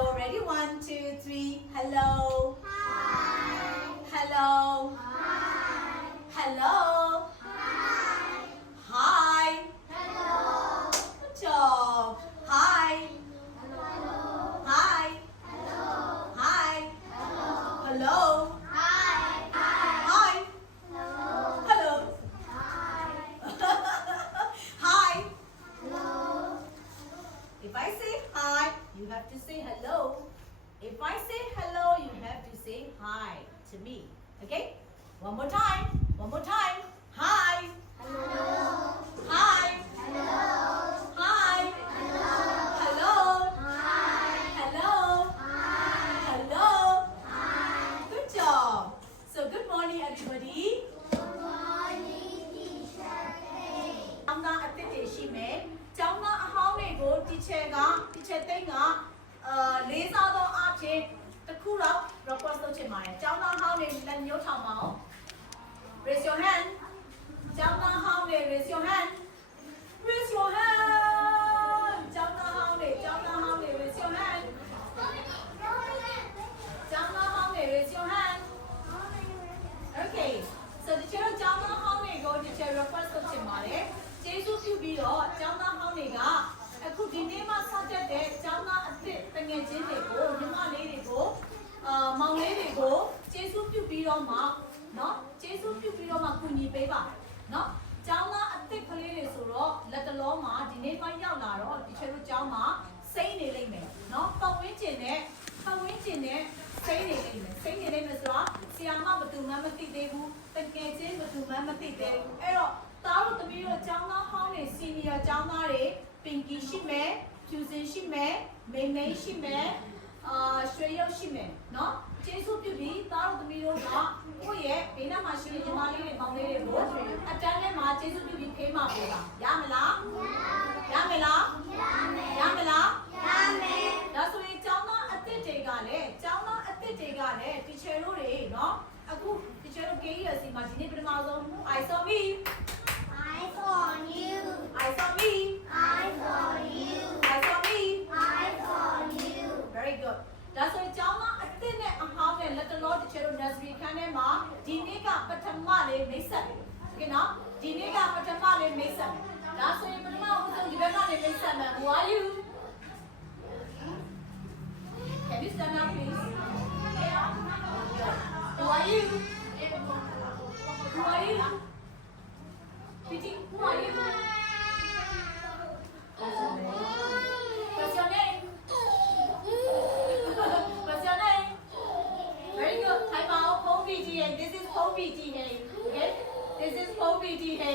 So ready? 1, 2, 3. Hello. Hi. Hello. Hi. Hello. Hi. Hi. Hello. Good job. Hi. Hello. Hi. Hello. Hi. Hello. Hello. Hi. Hi. Hello. Hello. Hi. Hi. Hello. If I say hi, you have to say hello. If I say hello, you have to say hi to me. Okay? One more time. One more time. Hi. Hello. Hi. Hello. Hi. Hello. Hello. Hi. Hello. Hi. Hello. Hi. Good job. So good morning, everybody. Good morning, teacher. I'm not at the day, ကျောင်းသားအဟောင်းတွေကို teacher သိန်းကလေးစားသောအားဖြင့်တစ်ခုတော့ request လုပ်ချင်ပါတယ်ကျောင်းသားဟောင်းတွေလက်ညှိုးထောင်ပါဦး raise your hand ကျောင်းသားဟောင်းတွေ raise your hand raise your hand ကျောင်းသားဟောင်းတွေ raise your hand ကျောင်းသားဟောင်းတွေ raise your hand okay so teacher ကျောင်းသားဟောင်းတွေကို teacher request လုပ်ချင်ပါတယ်ကျေးဇူးပြုပြီးတော့ကျောင်းသားဟောင်းတွေကအခုဒီနေ့မှစတက်တဲ့ကျောင်းသားအသစ်တငယ်ချင်းတွေကိုညီမလေးတွေကိုမောင်လေးတွေကိုကျေးဇူးပြုပြီးတော့မှเนาะကျေးဇူးပြုပြီးတော့မှကူညီပေးပါเนาะကျောင်းသားအသစ်ကလေးတွေဆိုတော့လက်တလုံးမှာဒီနေ့မှရောက်လာတော့ဒီချေတို့ကျောင်းမှာစိမ့်နေလိမ့်မယ်เนาะပတ်ဝန်းကျင်နဲ့စိမ့်နေလိမ့်မယ်ဆိုတော့ဆရာမဘယ်သူမှမသိသေးဘူးတကယ်ချင်းဘယ်သူမှမသိသေးဘူးအဲ့တော့သားတို့သမီးတို့ကျောင်းသားဟောင်းတွေ senior ကျောင်းသားတွေပင်ကီရှိမယ် fusion ရှိမယ်မိန်ရှိမယ်ရွှေရုပ်ရှိမယ်เนาะကျေးဇူးပြုပြီးသားတို့သမီးတို့ကကိုယ့်ရဲ့ဘေးနားမှာရှိတဲ့ညီမလေးတွေမောင်လေးတွေကိုအတန်းထဲမှာကျေးဇူးပြုပြီးဖေးမှာပို့ပါရမလားရမယ်လားရမယ်ဒါဆိုရင်ကျောင်းသားအသစ်တွေကလည်းteacher တို့တွေเนาะအခု teacher တို့ KEC မှာဒီနေ့ပထမဆုံး I saw me I saw you I saw me I saw you I saw me I saw you very good ဒါဆိုရင်ကျောင်းသားအသစ်နဲ့အဟောင်းနဲ့လက်တလော teacher တို့ nursery ခန်းထဲမှာဒီနေ့ကပထမလေးမိတ်ဆက်တယ် okay နော်ဒီနေ့ကပထမလေးမိတ်ဆက်တယ်ဒါဆိုရင်ပထမဦးဆုံးဒီဘက်ကနေမိတ်ဆက်မယ် Who are you Can you stand up please Who are you Who are you Piti, who are you? What's your name? What's your name? Very good. Hi, Bao. Pong PGA. This is Pong PGA. Okay? This is Pong PGA.